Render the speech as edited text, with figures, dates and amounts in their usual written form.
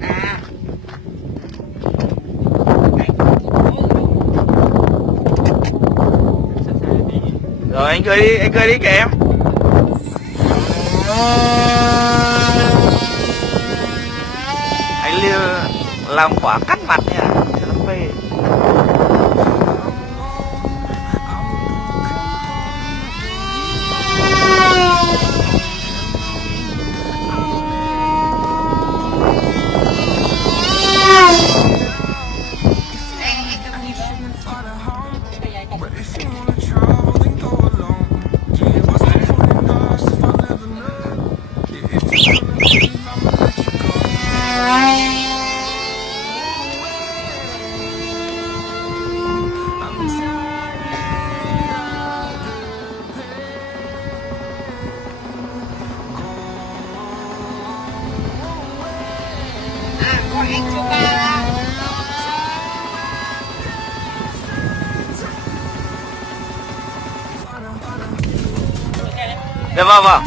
À. Rồi anh cười đi kìa em. Anh liêu làm quả cắt mặt nha, cho nó phê. Con anh chưa ca. Dạ vâng.